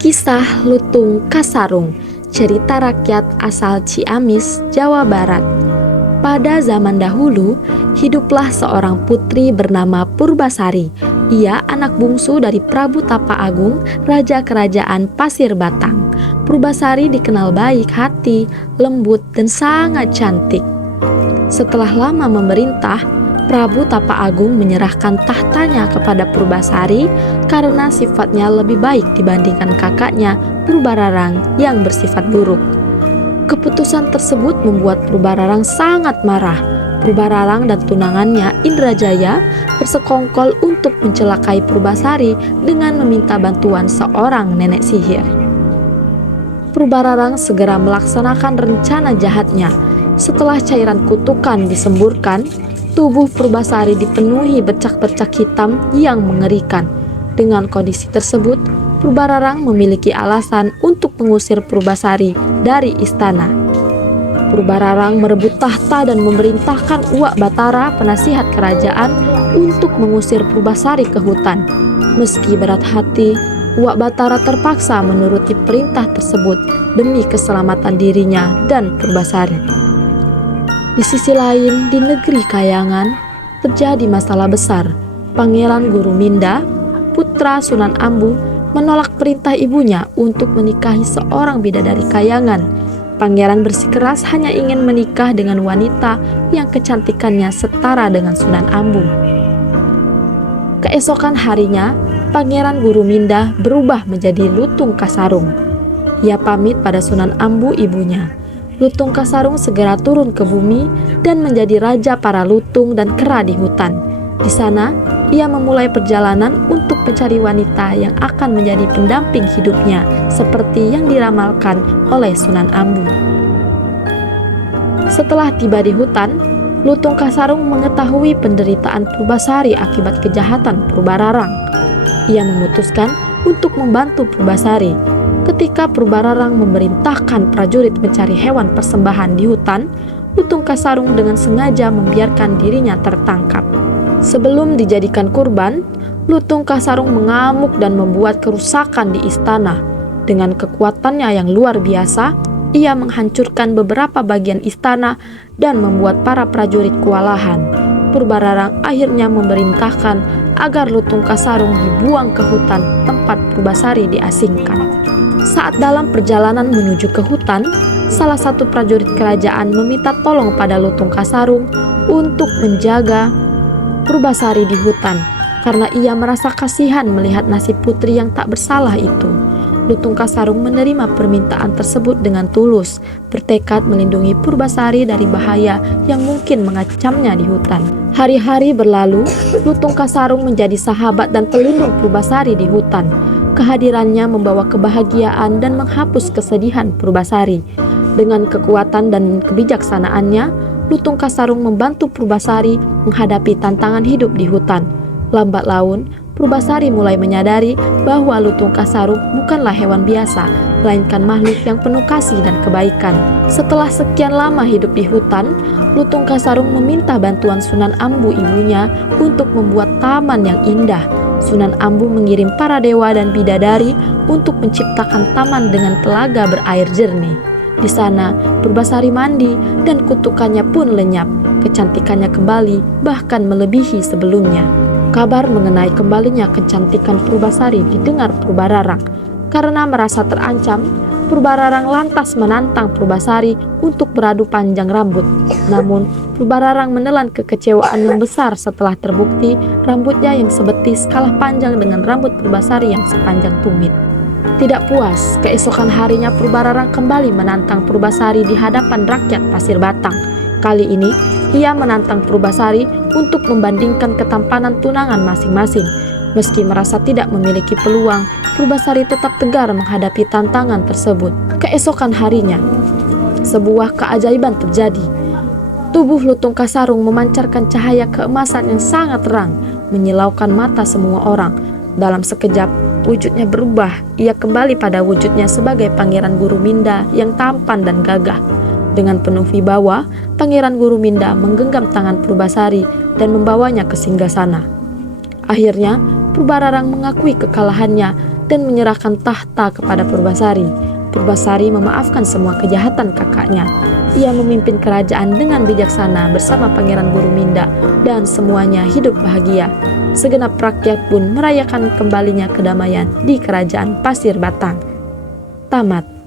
Kisah Lutung Kasarung, cerita rakyat asal Ciamis, Jawa Barat. Pada zaman dahulu, hiduplah seorang putri bernama Purbasari. Ia anak bungsu dari Prabu Tapa Agung, Raja Kerajaan Pasir Batang. Purbasari dikenal baik hati, lembut, dan sangat cantik. Setelah lama memerintah, Prabu Tapa Agung menyerahkan tahtanya kepada Purbasari karena sifatnya lebih baik dibandingkan kakaknya Purbararang yang bersifat buruk. Keputusan tersebut membuat Purbararang sangat marah. Purbararang dan tunangannya Indrajaya bersekongkol untuk mencelakai Purbasari dengan meminta bantuan seorang nenek sihir. Purbararang segera melaksanakan rencana jahatnya. Setelah cairan kutukan disemburkan, tubuh Purbasari dipenuhi bercak-bercak hitam yang mengerikan. Dengan kondisi tersebut, Purbararang memiliki alasan untuk mengusir Purbasari dari istana. Purbararang merebut tahta dan memerintahkan Uwak Batara, penasihat kerajaan, untuk mengusir Purbasari ke hutan. Meski berat hati, Uwak Batara terpaksa menuruti perintah tersebut demi keselamatan dirinya dan Purbasari. Di sisi lain, di negeri Kayangan, terjadi masalah besar. Pangeran Guruminda, putra Sunan Ambu, menolak perintah ibunya untuk menikahi seorang bidadari Kayangan. Pangeran bersikeras hanya ingin menikah dengan wanita yang kecantikannya setara dengan Sunan Ambu. Keesokan harinya, Pangeran Guruminda berubah menjadi Lutung Kasarung. Ia pamit pada Sunan Ambu ibunya. Lutung Kasarung segera turun ke bumi dan menjadi raja para lutung dan kera di hutan. Di sana, ia memulai perjalanan untuk mencari wanita yang akan menjadi pendamping hidupnya, seperti yang diramalkan oleh Sunan Ambu. Setelah tiba di hutan, Lutung Kasarung mengetahui penderitaan Purbasari akibat kejahatan Purbararang. Ia memutuskan untuk membantu Purbasari. Ketika Purbararang memerintahkan prajurit mencari hewan persembahan di hutan, Lutung Kasarung dengan sengaja membiarkan dirinya tertangkap. Sebelum dijadikan kurban, Lutung Kasarung mengamuk dan membuat kerusakan di istana. Dengan kekuatannya yang luar biasa, ia menghancurkan beberapa bagian istana dan membuat para prajurit kewalahan. Purbararang akhirnya memerintahkan agar Lutung Kasarung dibuang ke hutan tempat Purbasari diasingkan. Saat dalam perjalanan menuju ke hutan, salah satu prajurit kerajaan meminta tolong pada Lutung Kasarung untuk menjaga Purbasari di hutan karena ia merasa kasihan melihat nasib putri yang tak bersalah itu. Lutung Kasarung menerima permintaan tersebut dengan tulus, bertekad melindungi Purbasari dari bahaya yang mungkin mengancamnya di hutan. Hari-hari berlalu, Lutung Kasarung menjadi sahabat dan pelindung Purbasari di hutan. Kehadirannya membawa kebahagiaan dan menghapus kesedihan Purbasari. Dengan kekuatan dan kebijaksanaannya, Lutung Kasarung membantu Purbasari menghadapi tantangan hidup di hutan. Lambat laun, Purbasari mulai menyadari bahwa Lutung Kasarung bukanlah hewan biasa, melainkan makhluk yang penuh kasih dan kebaikan. Setelah sekian lama hidup di hutan, Lutung Kasarung meminta bantuan Sunan Ambu ibunya untuk membuat taman yang indah. Sunan Ambu mengirim para dewa dan bidadari untuk menciptakan taman dengan telaga berair jernih. Di sana, Purbasari mandi dan kutukannya pun lenyap. Kecantikannya kembali, bahkan melebihi sebelumnya. Kabar mengenai kembalinya kecantikan Purbasari didengar Purbararang. Karena merasa terancam, Purbararang lantas menantang Purbasari untuk beradu panjang rambut. Namun, Purbararang menelan kekecewaan yang besar setelah terbukti rambutnya yang sebetis kalah panjang dengan rambut Purbasari yang sepanjang tumit. Tidak puas, keesokan harinya Purbararang kembali menantang Purbasari di hadapan rakyat Pasir Batang. Kali ini, ia menantang Purbasari untuk membandingkan ketampanan tunangan masing-masing. Meski merasa tidak memiliki peluang, Purbasari tetap tegar menghadapi tantangan tersebut. Keesokan harinya, sebuah keajaiban terjadi. Tubuh Lutung Kasarung memancarkan cahaya keemasan yang sangat terang, menyilaukan mata semua orang. Dalam sekejap, wujudnya berubah. Ia kembali pada wujudnya sebagai Pangeran Guruminda yang tampan dan gagah. Dengan penuh wibawa, Pangeran Guruminda menggenggam tangan Purbasari dan membawanya ke singgasana. Akhirnya, Purbararang mengakui kekalahannya dan menyerahkan tahta kepada Purbasari. Purbasari memaafkan semua kejahatan kakaknya. Ia memimpin kerajaan dengan bijaksana bersama Pangeran Buruminda dan semuanya hidup bahagia. Segenap rakyat pun merayakan kembalinya kedamaian di kerajaan Pasir Batang. Tamat.